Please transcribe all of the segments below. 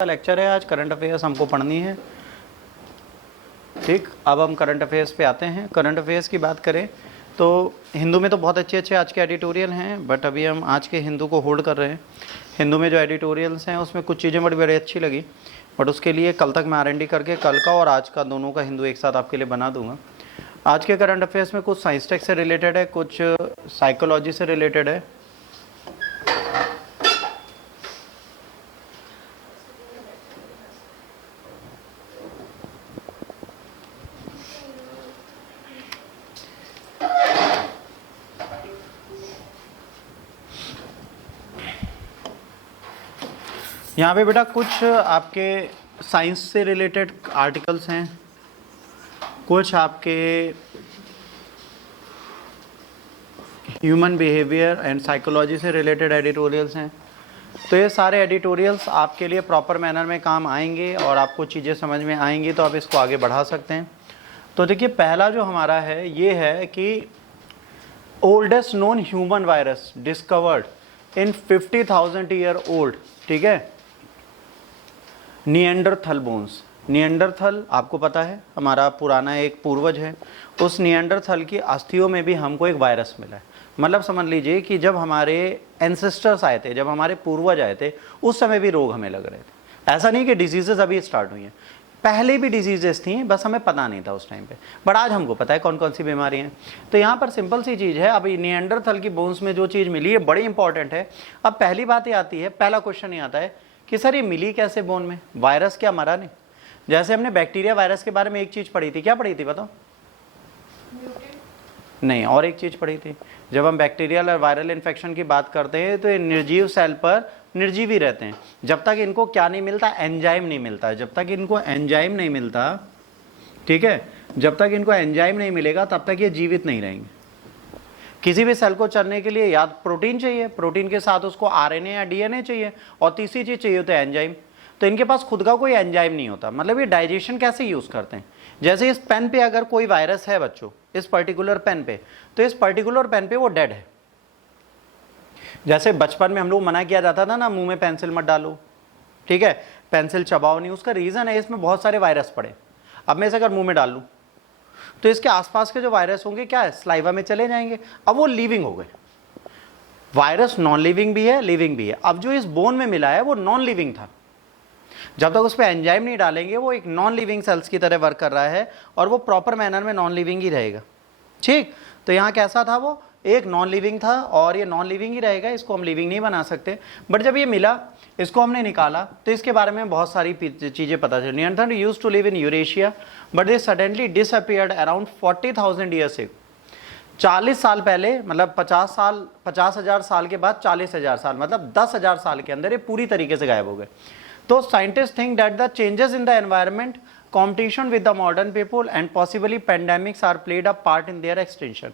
Lecture है आज, current affairs हमको पढ़नी है। ठीक, अब हम करंट अफेयर्स पे आते हैं। करंट अफेयर्स की बात करें तो हिंदू में तो बहुत अच्छे अच्छे आज के एडिटोरियल हैं, बट अभी हम आज के हिंदू को होल्ड कर रहे हैं। हिंदू में जो एडिटोरियल्स हैं उसमें कुछ चीज़ें बड़ी अच्छी लगी, बट उसके लिए कल तक मैं R&D करके कल का और आज का दोनों का हिंदू एक साथ आपके लिए बना दूंगा। आज के करंट अफेयर्स में कुछ साइंस टेक से रिलेटेड है, कुछ साइकोलॉजी से रिलेटेड है। यहाँ पे बेटा कुछ आपके साइंस से रिलेटेड आर्टिकल्स हैं, कुछ आपके ह्यूमन बिहेवियर एंड साइकोलॉजी से रिलेटेड एडिटोरियल्स हैं। तो ये सारे एडिटोरियल्स आपके लिए प्रॉपर मैनर में काम आएंगे और आपको चीज़ें समझ में आएंगी तो आप इसको आगे बढ़ा सकते हैं। तो देखिए, पहला जो हमारा है ये है कि oldest known human virus discovered in 50,000 year old. ठीक है, निएंडरथल बोन्स। निएंडरथल आपको पता है हमारा पुराना एक पूर्वज है, उस निएंडरथल की अस्थियों में भी हमको एक वायरस मिला है। मतलब समझ लीजिए कि जब हमारे एंसेस्टर्स आए थे, जब हमारे पूर्वज आए थे, उस समय भी रोग हमें लग रहे थे। ऐसा नहीं कि डिजीजेस अभी स्टार्ट हुई हैं, पहले भी डिजीजेस थी, बस हमें पता नहीं था उस टाइम पे, बट आज हमको पता है कौन कौन सी बीमारी हैं। तो यहाँ पर सिंपल सी चीज़ है, अभी निएंडरथल की बोन्स में जो चीज़ मिली है बड़ी इंपॉर्टेंट है। अब पहली बात ये आती है, पहला क्वेश्चन ये आता है कि सर ये मिली कैसे बोन में, वायरस क्या मरा नहीं? जैसे हमने बैक्टीरिया वायरस के बारे में एक चीज़ पढ़ी थी, क्या पढ़ी थी बताओ? नहीं, और एक चीज़ पढ़ी थी। जब हम बैक्टीरियल और वायरल इन्फेक्शन की बात करते हैं तो ये निर्जीव सेल पर निर्जीव ही रहते हैं। जब तक इनको क्या नहीं मिलता, एंजाइम नहीं मिलता। जब तक इनको एंजाइम नहीं मिलता, ठीक है, जब तक इनको एंजाइम नहीं मिलेगा तब तक ये जीवित नहीं रहेंगे। किसी भी सेल को चलने के लिए या प्रोटीन चाहिए, प्रोटीन के साथ उसको RNA या DNA चाहिए, और तीसरी चीज़ चाहिए होता है एंजाइम। तो इनके पास खुद का कोई एंजाइम नहीं होता। मतलब ये डाइजेशन कैसे यूज़ करते हैं? जैसे इस पेन पे अगर कोई वायरस है बच्चों, इस पर्टिकुलर पेन पे, तो इस पर्टिकुलर पेन पे वो डेड है। जैसे बचपन में हम लोग मना किया जाता था ना, मुंह में पेंसिल मत डालो, ठीक है, पेंसिल चबाओ नहीं। उसका रीज़न है इसमें बहुत सारे वायरस पड़े। अब मैं इसे अगर मुंह में डाल लूँ तो इसके आसपास के जो वायरस होंगे क्या है, स्लाइवा में चले जाएंगे। अब वो लिविंग हो गए। वायरस नॉन लिविंग भी है, लिविंग भी है। अब जो इस बोन में मिला है वो नॉन लिविंग था। जब तक उस पर एंजाइम नहीं डालेंगे वो एक नॉन लिविंग सेल्स की तरह वर्क कर रहा है, और वो प्रॉपर मैनर में नॉन लिविंग ही रहेगा। ठीक, तो यहाँ कैसा था, वो एक नॉन लिविंग था और ये नॉन लिविंग ही रहेगा, इसको हम लिविंग नहीं बना सकते। बट जब ये मिला, इसको हमने निकाला, तो इसके बारे में बहुत सारी चीज़ें पता चली। Neanderthal used to live in Eurasia but they suddenly disappeared around 40,000 years ago. 40 साल पहले, मतलब 50,000 साल के बाद 40,000 साल, मतलब 10,000 साल के अंदर ये पूरी तरीके से गायब हो गए। तो scientist think that the changes in the environment, competition with the modern people and possibly pandemics are played a part in their extinction।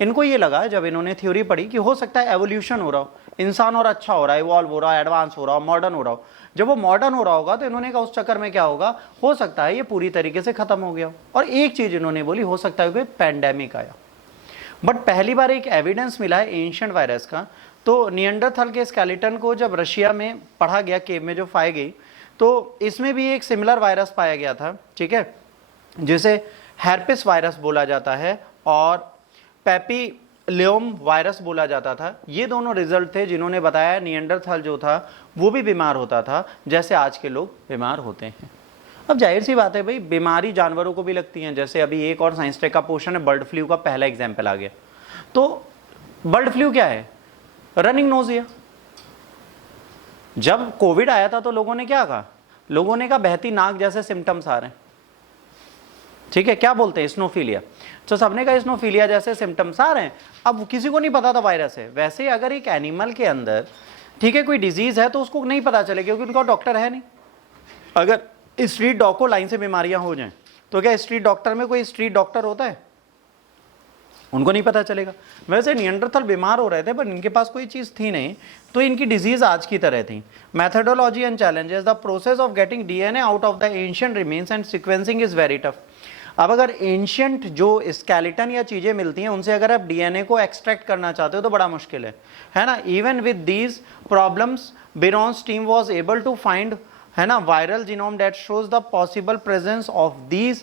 इनको ये लगा, जब इन्होंने थ्योरी पढ़ी, कि हो सकता है एवोल्यूशन हो रहा हो, इंसान और अच्छा हो रहा है, इवॉल्व हो रहा है, एडवांस हो रहा हो, मॉडर्न हो रहा हो। जब वो मॉडर्न हो रहा होगा तो इन्होंने कहा उस चक्कर में क्या होगा, हो सकता है ये पूरी तरीके से खत्म हो गया हो। और एक चीज इन्होंने बोली, हो सकता है कोई पैंडेमिक आया। बट पहली बार एक एविडेंस मिला है एंशिएंट वायरस का। तो निएंडरथल के स्केलेटन को जब रशिया में पढ़ा गया, केव में जो पाई गई, तो इसमें भी एक सिमिलर वायरस पाया गया था, ठीक है, जिसे हेर्पिस वायरस बोला जाता है और पैपिलियोम वायरस बोला जाता था। ये दोनों रिजल्ट थे जिन्होंने बताया निएंडरथल जो था वो भी बीमार होता था जैसे आज के लोग बीमार होते हैं। अब जाहिर सी बात है भाई, बीमारी जानवरों को भी लगती हैं। जैसे अभी एक और साइंस टेक का पोर्शन है, बर्ड फ्लू का पहला एग्जाम्पल आ गया। तो बर्ड फ्लू क्या है, रनिंग नोजिया। जब कोविड आया था तो लोगों ने क्या कहा, लोगों ने कहा बहती नाक जैसे सिम्टम्स आ रहे हैं, ठीक है, क्या बोलते हैं, स्नोफीलिया। तो सबने कहा स्नोफीलिया जैसे सिम्टम्स आ रहे हैं। अब किसी को नहीं पता था वायरस है। वैसे ही अगर एक एनिमल के अंदर, ठीक है, कोई डिजीज है तो उसको नहीं पता चले क्योंकि उनका डॉक्टर है नहीं। अगर स्ट्रीट डॉग को लाइन से बीमारियां हो जाएं तो क्या स्ट्रीट डॉक्टर में कोई स्ट्रीट डॉक्टर होता है? उनको नहीं पता चलेगा। वैसे निएंडरथल बीमार हो रहे थे पर इनके पास कोई चीज़ थी नहीं, तो इनकी डिजीज आज की तरह थी। Methodology and challenges, the process of getting DNA out of the ancient remains and sequencing is very tough. अब अगर एंशिएंट जो स्केलेटन या चीज़ें मिलती हैं उनसे अगर आप DNA को एक्सट्रैक्ट करना चाहते हो तो बड़ा मुश्किल है ना। इवन विद दीज प्रॉब्लम्स, बिरॉन्स team was able to find है ना, viral genome that shows the possible presence of these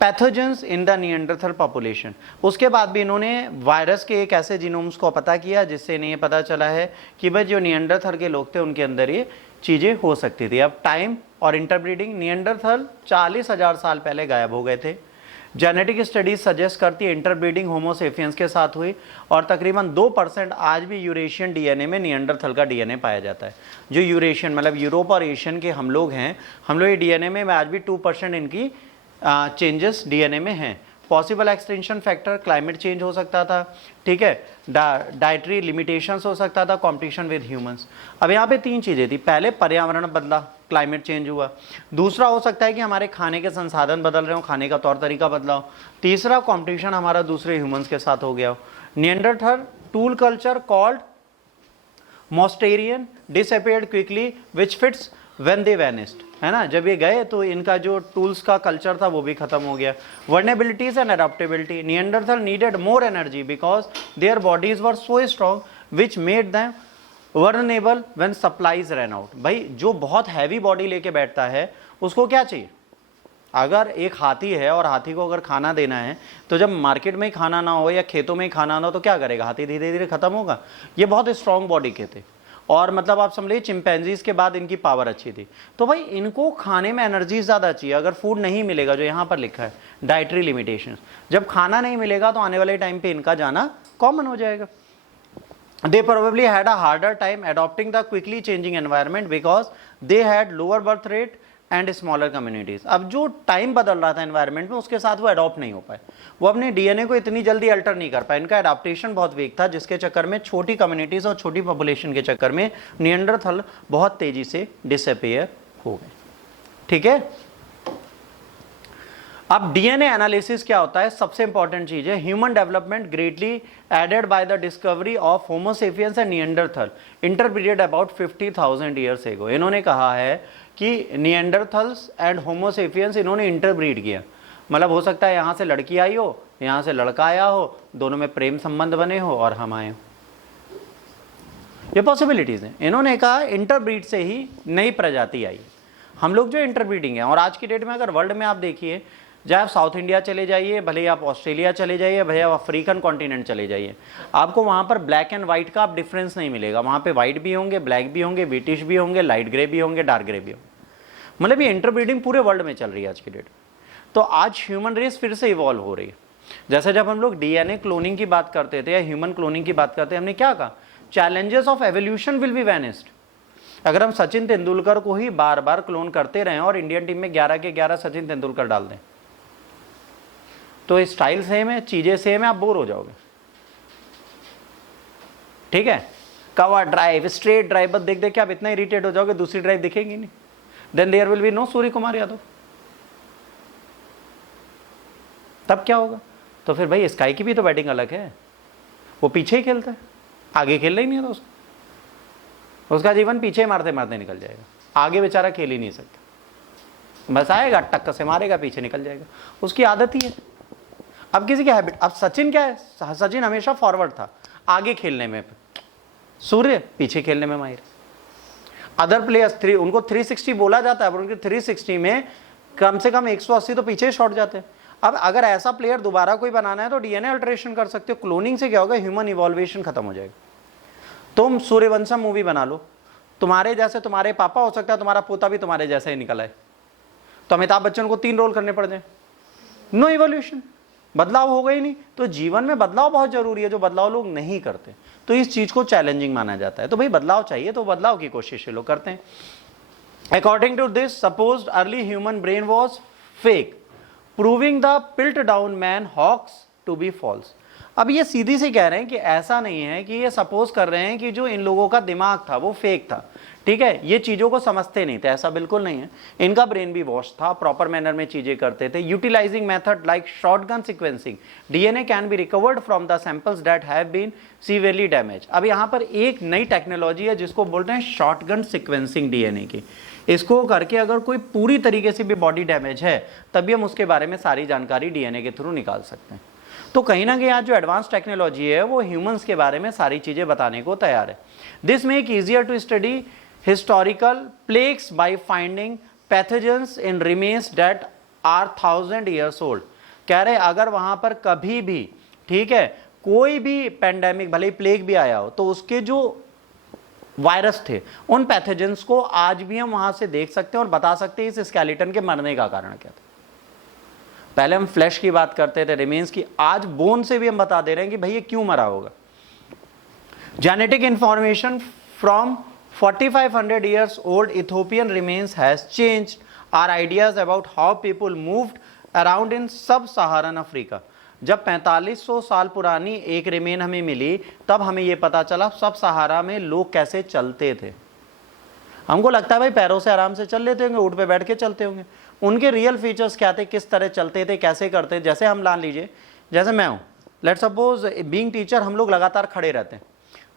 pathogens in the Neanderthal population. उसके बाद भी इन्होंने वायरस के एक ऐसे जीनोम्स को पता किया जिससे इन्हें पता चला है कि भाई जो निएंडरथल के लोग थे उनके अंदर ये चीज़ें हो सकती थी। अब टाइम और इंटरब्रीडिंग, निएंडरथल 40,000 साल पहले गायब हो गए थे। जेनेटिक स्टडीज सजेस्ट करती है इंटरब्रीडिंग होमोसेपियंस के साथ हुई और तकरीबन 2% आज भी यूरेशियन डीएनए में निएंडरथल का डीएनए पाया जाता है। जो यूरेशियन मतलब यूरोप और एशियन के हम लोग हैं, हम लोग ये डीएनए में आज भी 2% इनकी चेंजेस डीएनए में हैं। Possible extension factor climate change हो सकता था, ठीक है, डाइटरी लिमिटेशंस हो सकता था, कंपटीशन विद ह्यूमंस। अब यहाँ पे 3 चीज़ें थी, पहले पर्यावरण बदला, क्लाइमेट चेंज हुआ। दूसरा हो सकता है कि हमारे खाने के संसाधन बदल रहे हो, खाने का तौर तरीका बदला हो। तीसरा कंपटीशन हमारा दूसरे ह्यूमंस के साथ हो गया हो। Neanderthal tool culture called Mousterian disappeared quickly which fits when they vanished, है ना, जब ये गए तो इनका जो टूल्स का कल्चर था वो भी खत्म हो गया। Vulnerabilities and adaptability, Neanderthal needed more energy because their bodies were so strong which made them vulnerable when supplies run out. भाई जो बहुत हैवी बॉडी लेके बैठता है उसको क्या चाहिए, अगर एक हाथी है और हाथी को अगर खाना देना है तो जब मार्केट में ही खाना ना हो या खेतों में ही खाना ना हो तो क्या करेगा, हाथी धीरे धीरे खत्म होगा। ये बहुत स्ट्रॉन्ग बॉडी के थे और मतलब आप समझ लीजिए चिंपैंजीज के बाद इनकी पावर अच्छी थी। तो भाई इनको खाने में एनर्जी ज़्यादा चाहिए। अगर फूड नहीं मिलेगा, जो यहाँ पर लिखा है डाइटरी लिमिटेशंस, जब खाना नहीं मिलेगा तो आने वाले टाइम पे इनका जाना कॉमन हो जाएगा। They probably had a harder time adopting the quickly changing environment because they had lower birth rate and smaller communities। अब जो टाइम बदल रहा था एनवायरनमेंट में उसके साथ वो अडॉप्ट नहीं हो पाए, वो अपने डीएनए को इतनी जल्दी अल्टर नहीं कर पाए। इनका एडाप्टेशन बहुत वीक था जिसके चक्कर में छोटी कम्युनिटीज और छोटी पॉपुलेशन के चक्कर में निएंडरथल बहुत तेजी से डिसअपीयर हो गए। ठीक है, अब डीएनए एनालिसिस क्या होता है, सबसे इंपॉर्टेंट चीज है। Human development greatly aided by the discovery of Homo sapiens and Neanderthal interpreted about 50,000 years ago. इन्होंने कहा है कि निएंडरथल्स एंड होमो सेपियंस इन्होंने इंटरब्रीड किया, मतलब हो सकता है यहाँ से लड़की आई हो, यहाँ से लड़का आया हो, दोनों में प्रेम संबंध बने हो और हम आए हो, ये पॉसिबिलिटीज हैं। इन्होंने कहा इंटरब्रीड से ही नई प्रजाति आई। हम लोग जो इंटरब्रीडिंग है, और आज की डेट में अगर वर्ल्ड में आप देखिए, चाहे आप साउथ इंडिया चले जाइए, भले ही आप ऑस्ट्रेलिया चले जाइए, भले आप अफ्रीकन कॉन्टिनेंट चले जाइए, आपको वहाँ पर ब्लैक एंड वाइट का आप डिफरेंस नहीं मिलेगा। वहाँ पे वाइट भी होंगे, ब्लैक भी होंगे, ब्रिटिश भी होंगे, लाइट ग्रे भी होंगे, डार्क ग्रे भी होंगे। मतलब ये इंटरब्रीडिंग पूरे वर्ल्ड में चल रही है आज की डेट। तो आज ह्यूमन रेस फिर से इवॉल्व हो रही है। जैसे जब हम लोग डीएनए क्लोनिंग की बात करते थे या ह्यूमन क्लोनिंग की बात करते हैं, हमने क्या कहा, challenges of evolution will be vanished. अगर हम सचिन तेंदुलकर को ही बार बार क्लोन करते रहें और इंडियन टीम में 11 के 11 सचिन तेंदुलकर डाल दें तो स्टाइल सेम है, चीजें सेम है, आप बोर हो जाओगे। ठीक है, कवर ड्राइव, स्ट्रेट ड्राइव, बस देख देख के आप इतना इरिटेट हो जाओगे, दूसरी ड्राइव दिखेगी नहीं। Then there will be no Surya Kumar Yadav. तब क्या होगा, तो फिर भाई स्काई की भी तो बैटिंग अलग है, वो पीछे ही खेलता है, आगे खेलना ही नहीं है दोस्तों। उसका जीवन पीछे मारते मारते निकल जाएगा, आगे बेचारा खेल ही नहीं सकता, बस आएगा टक्कर से मारेगा, पीछे निकल जाएगा, उसकी आदत ही है। अब किसी की हैबिट, अब सचिन क्या है, सचिन हमेशा फॉरवर्ड था, आगे खेलने में, सूर्य पीछे खेलने में माहिर। अदर प्लेयर्स उनको 360 बोला जाता है, पर उनके 360 में कम से कम 180 तो पीछे शॉट जाते हैं। अब अगर ऐसा प्लेयर दोबारा कोई बनाना है तो डीएनए अल्टरेशन कर सकते हो। क्लोनिंग से क्या होगा, ह्यूमन इवॉल्वेशन खत्म हो जाएगा। तुम सूर्यवंशम मूवी बना लो, तुम्हारे जैसे तुम्हारे पापा हो सकता है तुम्हारा पोता भी तुम्हारे जैसा ही निकला है, तो अमिताभ बच्चन को 3 रोल करने पड़ जाए, नो इवोल्यूशन, बदलाव होगा ही नहीं। तो जीवन में बदलाव बहुत जरूरी है, जो बदलाव लोग नहीं करते, तो इस चीज को चैलेंजिंग माना जाता है। तो भाई बदलाव चाहिए, तो बदलाव की कोशिश लोग करते हैं। According to this supposed early human brain was fake, proving the Piltdown man hoax to be false. अब ये सीधी से कह रहे हैं कि ऐसा नहीं है कि ये सपोज कर रहे हैं कि जो इन लोगों का दिमाग था वो फेक था, ठीक है, ये चीज़ों को समझते नहीं थे, ऐसा बिल्कुल नहीं है। इनका ब्रेन भी वॉश था, प्रॉपर मैनर में चीज़ें करते थे। Utilising method like shotgun sequencing, DNA can be recovered from the samples that have been severely damage. अब यहाँ पर एक नई टेक्नोलॉजी है जिसको बोलते हैं शॉटगन सीक्वेंसिंग डीएनए की। इसको करके अगर कोई पूरी तरीके से भी बॉडी डैमेज है तभी हम उसके बारे में सारी जानकारी डीएनए के थ्रू निकाल सकते हैं। तो कहीं ना कहीं आज जो एडवांस टेक्नोलॉजी है वो ह्यूमंस के बारे में सारी चीज़ें बताने को तैयार है। This make easier to study historical plagues by finding pathogens in remains that are 1000 years old। कह रहे अगर वहां पर कभी भी, ठीक है, कोई भी पैंडेमिक, भले ही प्लेग भी आया हो, तो उसके जो वायरस थे उन पैथोजेंस को आज भी हम वहां से देख सकते हैं और बता सकते हैं इस स्केलेटन के मरने का कारण क्या था। पहले हम फ्लैश की बात करते थे, रिमेन्स की, आज बोन से भी हम बता दे रहे हैं कि भाई ये क्यों मरा होगा। Genetic information from 4500 years old Ethiopian remains has changed our ideas about how people moved around in sub-Saharan Africa। जब 4500 साल पुरानी एक रिमेन हमें मिली, तब हमें यह पता चला सब सहारा में लोग कैसे चलते थे। हमको लगता है भाई पैरों से आराम से चल लेते होंगे, ऊँट पे बैठ के चलते होंगे। उनके रियल फीचर्स क्या थे, किस तरह चलते थे, कैसे करते। जैसे हम मान लीजिए, जैसे मैं हूँ, लेट्स सपोज बीइंग टीचर, हम लोग लगातार खड़े रहते हैं,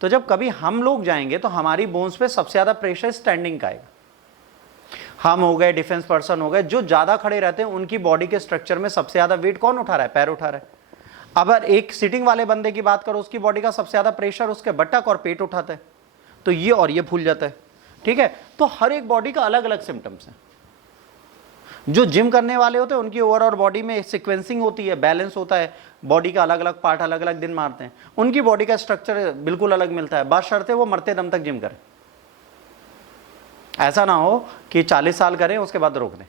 तो जब कभी हम लोग जाएंगे तो हमारी बोन्स पे सबसे ज़्यादा प्रेशर स्टैंडिंग का आएगा। हम हो गए, डिफेंस पर्सन हो गए, जो ज़्यादा खड़े रहते हैं उनकी बॉडी के स्ट्रक्चर में सबसे ज़्यादा वेट कौन उठा रहा है, पैर उठा रहा है। अगर एक सिटिंग वाले बंदे की बात करो, उसकी बॉडी का सबसे ज़्यादा प्रेशर उसके बटक और पेट उठाता है, तो ये और ये फूल जाता है, ठीक है। तो हर एक बॉडी का अलग अलग सिम्टम्स हैं। जो जिम करने वाले होते हैं उनकी ओवरऑल बॉडी में सिक्वेंसिंग होती है, बैलेंस होता है, बॉडी का अलग अलग पार्ट अलग अलग दिन मारते हैं, उनकी बॉडी का स्ट्रक्चर बिल्कुल अलग मिलता है। बशर्ते वो मरते दम तक जिम करें। ऐसा ना हो कि 40 साल करें उसके बाद रोक दें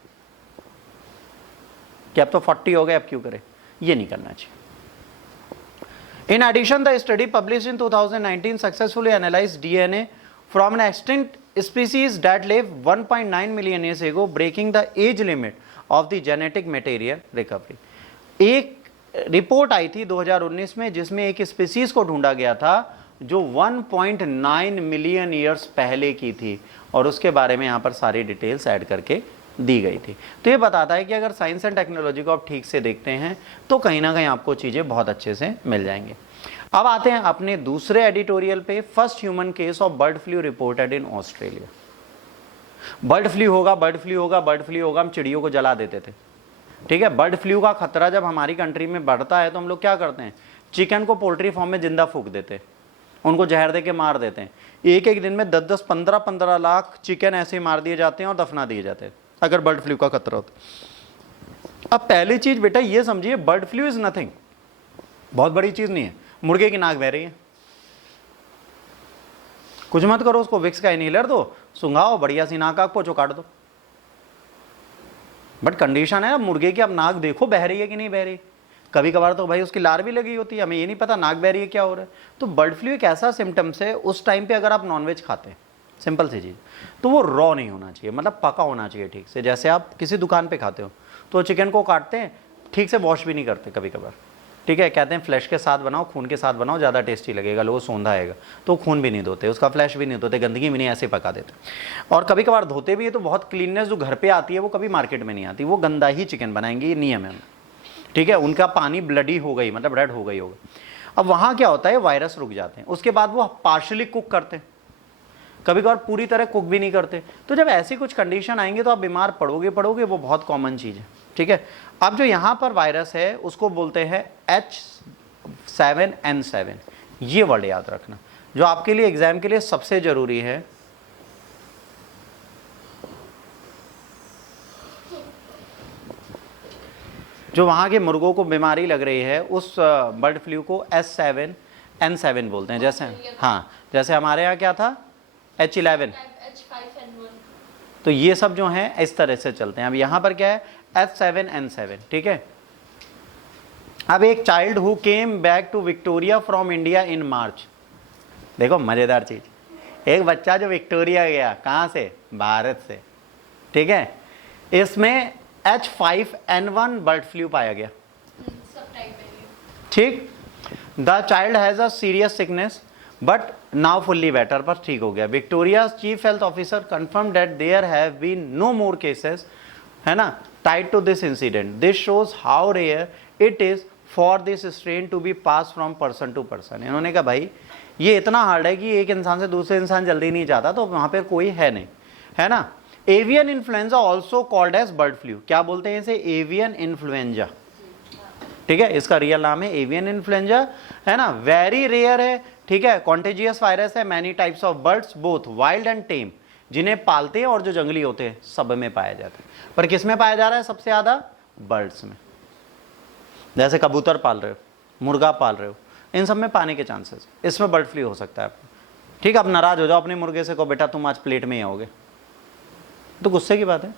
कि अब तो 40 हो गए, अब क्यों करें, ये नहीं करना चाहिए। In addition, the study published in 2019 successfully analyzed DNA from an extinct species that lived 1.9 million years ago, breaking the age limit of the genetic material recovery। एक रिपोर्ट आई थी 2019 में जिसमें एक स्पीसीज को ढूंढा गया था जो 1.9 मिलियन ईयर्स पहले की थी, और उसके बारे में यहाँ पर सारी डिटेल्स ऐड करके दी गई थी। तो ये बताता है कि अगर साइंस एंड टेक्नोलॉजी को आप ठीक से देखते हैं तो कहीं ना कहीं आपको चीज़ें बहुत अच्छे से मिल जाएंगे। अब आते हैं अपने दूसरे एडिटोरियल पे। First human case of bird flu reported in Australia. Bird flu होगा, बर्ड फ्लू होगा, बर्ड फ्लू होगा, हम चिड़ियों को जला देते थे, ठीक है। बर्ड फ्लू का खतरा जब हमारी कंट्री में बढ़ता है तो हम लोग क्या करते हैं, चिकन को पोल्ट्री फार्म में जिंदा फूंक देते हैं, उनको जहर दे के मार देते हैं। एक एक दिन में 10-10, 15-15 लाख चिकन ऐसे मार दिए जाते हैं और दफना दिए जाते हैं अगर बर्ड फ्लू का खतरा होता। अब पहली चीज बेटा ये समझिए, बर्ड फ्लू इज नथिंग, बहुत बड़ी चीज नहीं है। मुर्गे की नाक बह रही है, कुछ मत करो, उसको विक्स का इनहेलर दो, सुंघाओ, बढ़िया सी नाक आग पोछो, काट दो। बट कंडीशन है मुर्गे की, अब नाक देखो बह रही है कि नहीं बह रही। कभी कभार तो भाई उसकी लार भी लगी होती है, हमें ये नहीं पता नाक बह रही है क्या हो रहा है। तो बर्ड फ्लू एक ऐसा सिम्टम्स है, उस टाइम पे अगर आप नॉनवेज खाते हैं, सिंपल सी चीज़, तो वो रॉ नहीं होना चाहिए, मतलब पका होना चाहिए ठीक से। जैसे आप किसी दुकान पे खाते हो तो चिकन को काटते हैं, ठीक से वॉश भी नहीं करते कभी कभार, ठीक है। कहते हैं फ्लैश के साथ बनाओ, खून के साथ बनाओ, ज़्यादा टेस्टी लगेगा, लोगों सौंधा आएगा, तो खून भी नहीं धोते, उसका फ्लैश भी नहीं धोते, गंदगी भी नहीं, ऐसे पका देते। और कभी कभार धोते भी है तो बहुत क्लीननेस जो घर पे आती है वो कभी मार्केट में नहीं आती, वो गंदा ही चिकन बनाएंगे, ये नियम है, ठीक है। उनका पानी ब्लडी हो गई, मतलब रेड हो गई होगा। अब वहाँ क्या होता है, वायरस रुक जाते हैं, उसके बाद वो पार्शली कुक करते हैं, कभी कभार पूरी तरह कुक भी नहीं करते। तो जब ऐसी कुछ कंडीशन आएंगे तो आप बीमार पड़ोगे, वो बहुत कॉमन चीज़ है, ठीक है। अब जो यहाँ पर वायरस है उसको बोलते हैं H7N7, ये वर्ड याद रखना जो आपके लिए एग्जाम के लिए सबसे जरूरी है। जो वहाँ के मुर्गों को बीमारी लग रही है उस बर्ड फ्लू को H7N7 बोलते हैं। जैसे हाँ, जैसे हमारे यहाँ क्या था H11, तो ये सब जो हैं इस तरह से चलते हैं। अब यहाँ पर क्या है H7N7, ठीक है। अब एक child who came back to Victoria from India in March, देखो मज़ेदार चीज़, एक बच्चा जो विक्टोरिया गया, कहाँ से, भारत से, ठीक है। इसमें H5N1 बर्ड फ्लू पाया गया, ठीक। The child has a serious sickness but now fully better, पर ठीक हो गया। Victoria chief health officer confirm that there have been no more cases, है ना, tied to this incident. This shows how rare it is for this strain to be pass from person to person. इन्होंने कहा भाई ये इतना hard है कि एक इंसान से दूसरे इंसान जल्दी नहीं जाता, तो वहाँ पर कोई है नहीं, है ना। Avian influenza also called as bird flu, क्या बोलते हैं इसे, एवियन इन्फ्लुएंजा, ठीक है। इसका रियल नाम है एवियन इन्फ्लुएंजा, है ना। वेरी रेयर है, ठीक है। कॉन्टेजियस वायरस है, many types of birds both wild and tame जिन्हें पालते हैं और जो जंगली होते हैं सब में पाया जाता है। पर किस में पाया जा रहा है सबसे ज़्यादा? बर्ड्स में। जैसे कबूतर पाल रहे हो, मुर्गा पाल रहे हो, इन सब में पाने के चांसेस, इसमें बर्ड फ्लू हो सकता है आपको। ठीक, आप नाराज हो जाओ अपने मुर्गे से, कहो बेटा तुम आज प्लेट में ही आओगे, तो गुस्से की बात है।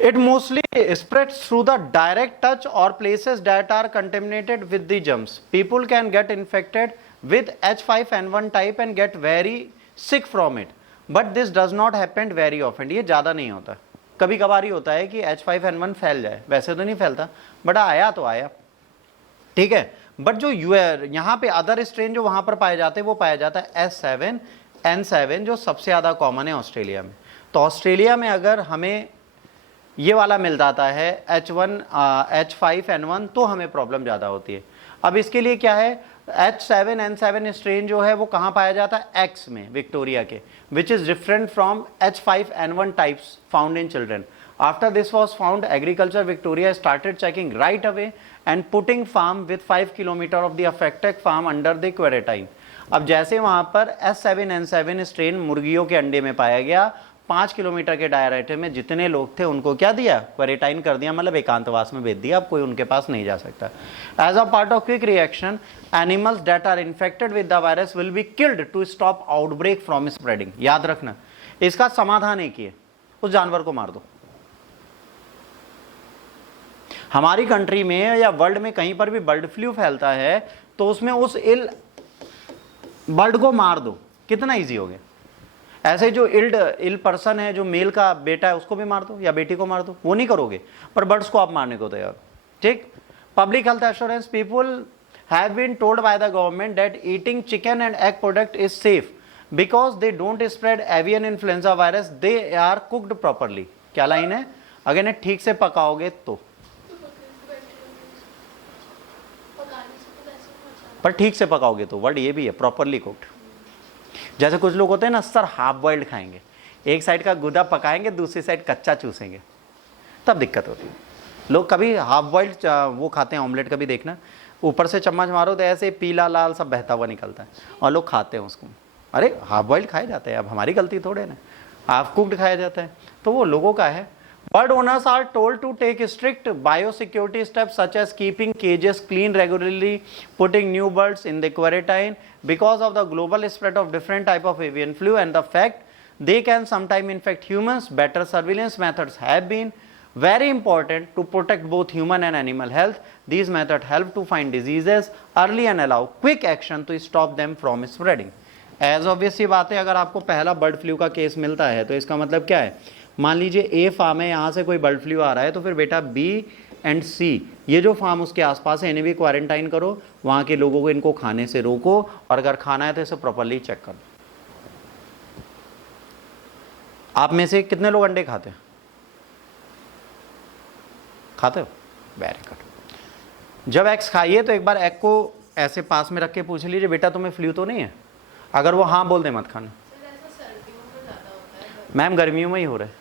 It mostly spreads through the direct touch or places that are contaminated with the germs. People can get infected with H5N1 type and get very sick from it. But this does not happen very often. ये ज़्यादा नहीं होता, कभी कभार ही होता है कि H5N1 फैल जाए, वैसे तो नहीं फैलता, बट आया तो आया। ठीक है, बट जो यहाँ पे अदर स्ट्रेन जो वहाँ पर पाए जाते हैं वो पाया जाता है H7N7 जो सबसे ज़्यादा कॉमन है ऑस्ट्रेलिया में। तो ऑस्ट्रेलिया में अगर हमें ये वाला मिल जाता है H5N1 तो हमें प्रॉब्लम ज़्यादा होती है। अब इसके लिए क्या है, H7N7 स्ट्रेन जो है वो कहाँ पाया जाता है? एक्स में, विक्टोरिया के, which is different from H5N1 types found in children. After this was found, agriculture Victoria started checking right away and putting farm with 5 kilometer of the affected farm under the quarantine. अब जैसे वहाँ पर H7N7 strain मुर्गियों के अंडे में पाया गया, 5 किलोमीटर के दायरे में जितने लोग थे उनको क्या दिया? क्वारंटाइन कर दिया, मतलब एकांतवास में भेज दिया, अब कोई उनके पास नहीं जा सकता। As a part of quick reaction, animals that are infected with the virus will be killed to stop outbreak from spreading. याद रखना, इसका समाधान एक ही है, उस जानवर को मार दो। हमारी कंट्री में या वर्ल्ड में कहीं पर भी बर्ड फ्लू फैलता है तो उसमें उस बर्ड को मार दो, कितना इजी हो गया। ऐसे जो इल पर्सन है, जो मेल का बेटा है, उसको भी मार दो या बेटी को मार दो, वो नहीं करोगे, पर बर्ड्स को आप मारने को तैयार। ठीक, public health assurance, people have been told by the government that eating chicken and egg product is safe because they don't spread avian influenza virus, they are cooked properly. क्या लाइन है? अगर इन्हें ठीक से पकाओगे तो, पर ठीक से पकाओगे तो, वर्ड ये भी है, प्रॉपरली कुक्ड। जैसे कुछ लोग होते हैं ना, सर हाफ बॉइल्ड खाएंगे, एक साइड का गुदा पकाएंगे, दूसरी साइड कच्चा चूसेंगे, तब दिक्कत होती है। लोग कभी हाफ बॉइल्ड वो खाते हैं, ऑमलेट कभी देखना, ऊपर से चम्मच मारो तो ऐसे पीला लाल सब बहता हुआ निकलता है, और लोग खाते हैं उसको। अरे हाफ बॉइल्ड खाए जाते हैं, अब हमारी गलती थोड़े ना, हाफ कुक्ड खाया जाता है, तो वो लोगों का है। Bird owners are told to take strict biosecurity steps such as keeping cages clean regularly, putting new birds in the quarantine because of the global spread of different type of avian flu and the fact they can sometimes infect humans. Better surveillance methods have been very important to protect both human and animal health. These methods help to find diseases early and allow quick action to stop them from spreading. As obvious सी बात है, अगर आपको पहला bird flu का case मिलता है तो इसका मतलब क्या है? मान लीजिए ए फार्म है, यहाँ से कोई बर्ड फ्लू आ रहा है, तो फिर बेटा बी एंड सी ये जो फार्म उसके आसपास है इन्हें भी क्वारंटाइन करो, वहाँ के लोगों को इनको खाने से रोको, और अगर खाना है तो इसे प्रॉपरली चेक करो। आप में से कितने लोग अंडे खाते हैं? खाते हो? Very good. जब एग्स खाइए तो एक बार एग को ऐसे पास में रख के पूछ लीजिए, बेटा तुम्हें फ्लू तो नहीं है? अगर वो हाँ बोल दे मत खाना। मैम गर्मियों में ही हो रहा है,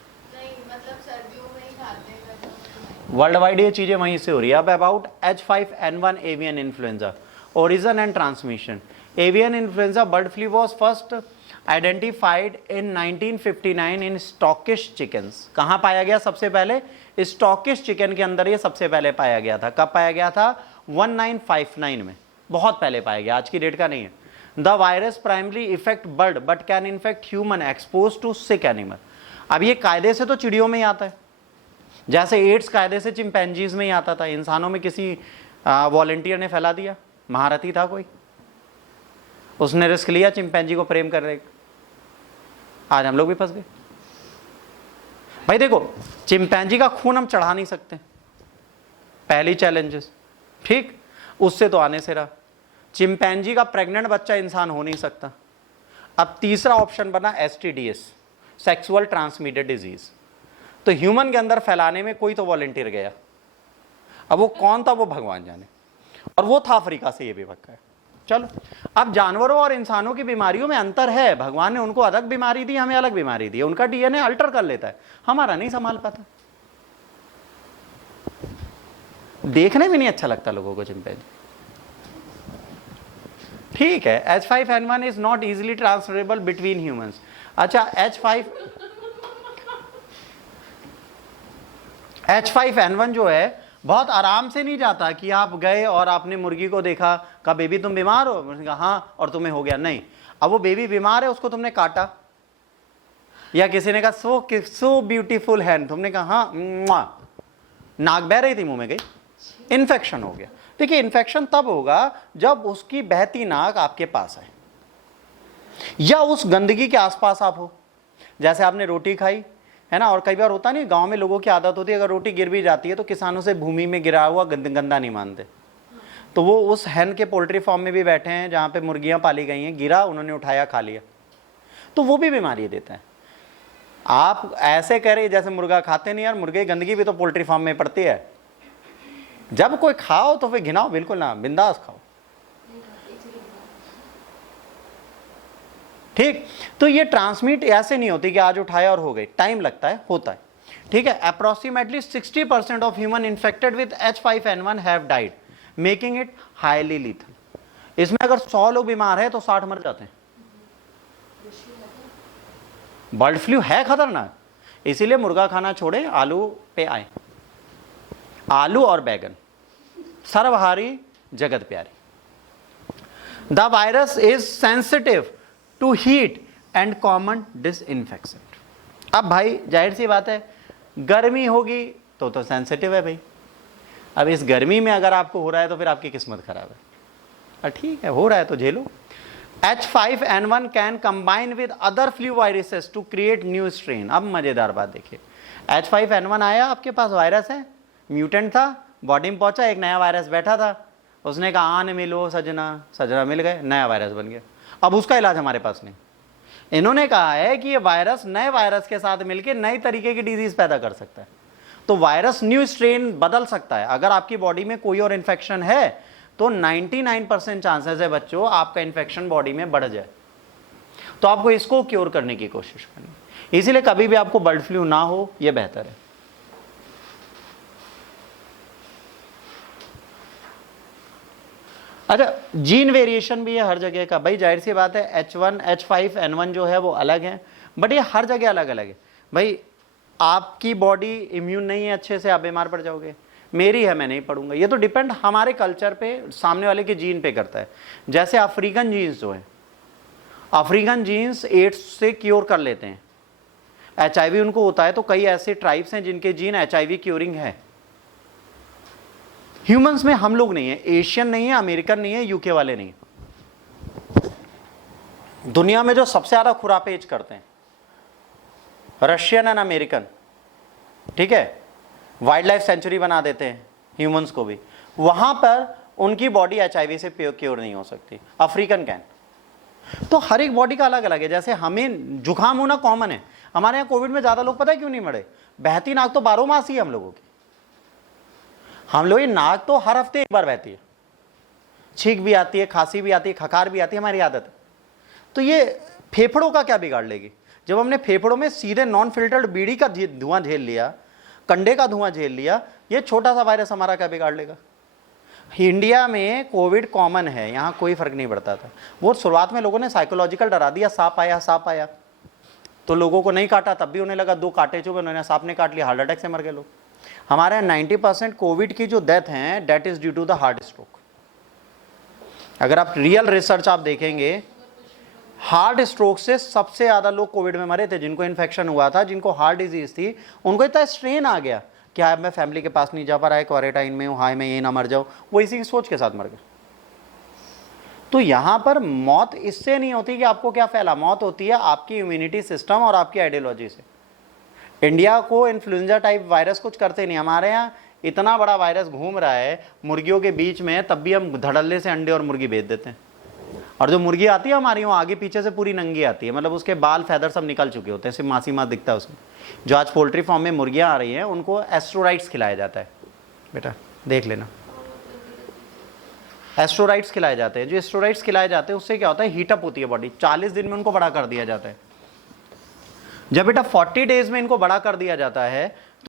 वर्ल्ड वाइड ये चीज़ें वहीं से हो रही है। अब about H5N1 avian influenza, origin and transmission. Avian influenza bird flu was first identified in 1959 in Scottish chickens. कहाँ पाया गया सबसे पहले? स्टॉकिश चिकन के अंदर ये सबसे पहले पाया गया था। कब पाया गया था? 1959 में, बहुत पहले पाया गया, आज की डेट का नहीं है। The virus primary effect bird but can infect human expose to sick animal. अब ये कायदे से तो चिड़ियों में ही आता है, जैसे एड्स कायदे से चिंपैंजीज में ही आता था, इंसानों में किसी वॉलंटियर ने फैला दिया, महारथी था कोई, उसने रिस्क लिया चिंपैंजी को प्रेम कर रहे, आज हम लोग भी फंस गए। भाई देखो, चिंपैंजी का खून हम चढ़ा नहीं सकते, पहली चैलेंजेस, ठीक, उससे तो आने से रहा। चिंपैंजी का प्रेग्नेंट बच्चा इंसान हो नहीं सकता। अब तीसरा ऑप्शन बना STDs, सेक्सुअल ट्रांसमिटेड डिजीज, तो ह्यूमन के अंदर फैलाने में कोई तो वॉलंटियर गया, अब वो कौन था वो भगवान जाने, और वो था अफ्रीका से, ये भी पक्का है। चलो, अब जानवरों और इंसानों की बीमारियों में अंतर है, भगवान ने उनको अलग बीमारी दी, हमें अलग बीमारी दी, उनका DNA अल्टर कर लेता है, हमारा नहीं संभाल पाता। देखने में नहीं अच्छा लगता लोगों को चिंपैंजी, ठीक है, H5N1 is not easily transferable between humans. अच्छा, H5N1 जो है बहुत आराम से नहीं जाता कि आप गए और आपने मुर्गी को देखा, कहा बेबी तुम बीमार हो, उसने कहा हाँ, और तुम्हें हो गया। नहीं, अब वो बेबी बीमार है, उसको तुमने काटा, या किसी ने कहा सो ब्यूटीफुल हैंड, तुमने कहा हाँ, नाक बह रही थी, मुंह में गई, इन्फेक्शन हो गया। देखिए, इन्फेक्शन तब होगा जब उसकी बहती नाक आपके पास है या उस गंदगी के आसपास आप हो। जैसे आपने रोटी खाई है ना, और कई बार होता नहीं, गांव में लोगों की आदत होती है, अगर रोटी गिर भी जाती है तो किसानों से भूमि में गिरा हुआ गंदा नहीं मानते, तो वो उस हैन के पोल्ट्री फार्म में भी बैठे हैं जहाँ पे मुर्गियाँ पाली गई हैं, गिरा, उन्होंने उठाया, खा लिया, तो वो भी बीमारी देता है। आप ऐसे कह रहे जैसे मुर्गा खाते नहीं, यार मुर्गे की गंदगी भी तो पोल्ट्री फार्म में पड़ती है। जब कोई खाओ तो फिर घिनाओ बिल्कुल ना, बिंदास खाओ। ठीक, तो ये ट्रांसमिट ऐसे नहीं होती कि आज उठाया और हो गई, टाइम लगता है, होता है। ठीक है, approximately 60% of human infected with H5N1 have died, making it highly lethal. इसमें अगर 100 लोग बीमार है तो 60 मर जाते हैं। बर्ड फ्लू है खतरनाक, इसीलिए मुर्गा खाना छोड़े, आलू पे आए। आलू और बैगन, सर्वहारी जगत प्यारी। The virus is sensitive to heat and common disinfection. अब भाई जाहिर सी बात है, गर्मी होगी तो सेंसिटिव है भाई। अब इस गर्मी में अगर आपको हो रहा है तो फिर आपकी किस्मत खराब है। ठीक है, हो रहा है तो झेलो। H5N1 can combine with other flu viruses to create new strain. अब मजेदार बात देखिए, H5N1 आया, आपके पास वायरस है, म्यूटेंट था, बॉडी में पहुंचा, एक नया वायरस बैठा था, उसने कहा आने मिलो सजना, सजना मिल गए, नया वायरस बन गया। अब उसका इलाज हमारे पास नहीं। इन्होंने कहा है कि ये वायरस नए वायरस के साथ मिलकर नई तरीके की डिजीज पैदा कर सकता है। तो वायरस न्यू स्ट्रेन बदल सकता है। अगर आपकी बॉडी में कोई और इन्फेक्शन है तो 99% चांसेस है बच्चों आपका इन्फेक्शन बॉडी में बढ़ जाए। तो आपको इसको क्योर करने की कोशिश करनी, इसीलिए कभी भी आपको बर्ड फ्लू ना हो, यह बेहतर है। अच्छा, जीन वेरिएशन भी है हर जगह का भाई, जाहिर सी बात है। H5N1 जो है वो अलग है, बट ये हर जगह अलग अलग है भाई। आपकी बॉडी इम्यून नहीं है अच्छे से, आप बीमार पड़ जाओगे, मेरी है मैं नहीं पढ़ूंगा। ये तो डिपेंड हमारे कल्चर पे, सामने वाले के जीन पे करता है। जैसे अफ्रीकन जीन्स जो है, अफ्रीकन जीन्स एड्स से क्योर कर लेते हैं। HIV उनको होता है, तो कई ऐसे ट्राइब्स हैं जिनके जीन HIV क्योरिंग है। ह्यूमंस में हम लोग नहीं है, एशियन नहीं है, अमेरिकन नहीं है, यूके वाले नहीं है। दुनिया में जो सबसे ज्यादा खुरापेज करते हैं रशियन एंड अमेरिकन, ठीक है, वाइल्ड लाइफ सेंचुरी बना देते हैं ह्यूमंस को भी, वहां पर उनकी बॉडी HIV से क्योर नहीं हो सकती, अफ्रीकन कैन। तो हर एक बॉडी का अलग अलग है। जैसे हमें जुकाम होना कॉमन है, हमारे यहाँ कोविड में ज्यादा लोग पता है क्यों नहीं मरे, बहती नाक तो 12 मास ही है हम लोगों की। हम लोग नाक तो हर हफ्ते एक बार बहती है, छींक भी आती है, खांसी भी आती है, खकार भी आती है, हमारी आदत है। तो ये फेफड़ों का क्या बिगाड़ लेगी? जब हमने फेफड़ों में सीधे नॉन फिल्टर्ड बीड़ी का धुआं झेल लिया, कंडे का धुआं झेल लिया, ये छोटा सा वायरस हमारा क्या बिगाड़ लेगा? इंडिया में कोविड कॉमन है, यहाँ कोई फर्क नहीं पड़ता था। वो शुरुआत में लोगों ने साइकोलॉजिकल डरा दिया, सांप आया सांप आया, तो लोगों को नहीं काटा, तब भी उन्हें लगा 2 कांटे चुभे, उन्होंने सांप ने काट लिया, हार्ट अटैक से मर गए लोग। हमारे यहाँ 90% कोविड की जो डेथ हैं date is due to the heart stroke. अगर आप रियल रिसर्च आप देखेंगे, हार्ट स्ट्रोक से सबसे ज्यादा लोग कोविड में मरे थे, जिनको इन्फेक्शन हुआ था, जिनको हार्ट डिजीज थी, उनको इतना स्ट्रेन आ गया कि अब मैं फैमिली के पास नहीं जा पा रहा है, क्वारंटाइन में हूँ, हाय मैं ये ना मर जाऊँ, वो इसी की सोच के साथ मर गए। तो यहाँ पर मौत इससे नहीं होती कि आपको क्या फैला, मौत होती है आपकी इम्यूनिटी सिस्टम और आपकी आइडियोलॉजी से। इंडिया को इन्फ्लुएंजा टाइप वायरस कुछ करते नहीं, हमारे यहाँ इतना बड़ा वायरस घूम रहा है मुर्गियों के बीच में, तब भी हम धड़ल्ले से अंडे और मुर्गी बेच देते हैं। और जो मुर्गी आती है हमारी, वो आगे पीछे से पूरी नंगी आती है, मतलब उसके बाल फैदर सब निकल चुके होते हैं, सिर्फ मासी मास दिखता है उसमें। जो आज पोल्ट्री फार्म में मुर्गियाँ आ रही हैं, उनको एस्ट्रोराइड्स खिलाया जाता है, बेटा देख लेना, एस्ट्रोराइड्स खिलाए जाते हैं। जो एस्ट्रोराइड्स खिलाए जाते हैं उससे क्या होता है, हीटअप होती है बॉडी, 40 दिन में उनको बड़ा कर दिया जाता है। जब बेटा 40 डेज में इनको बड़ा कर दिया जाता है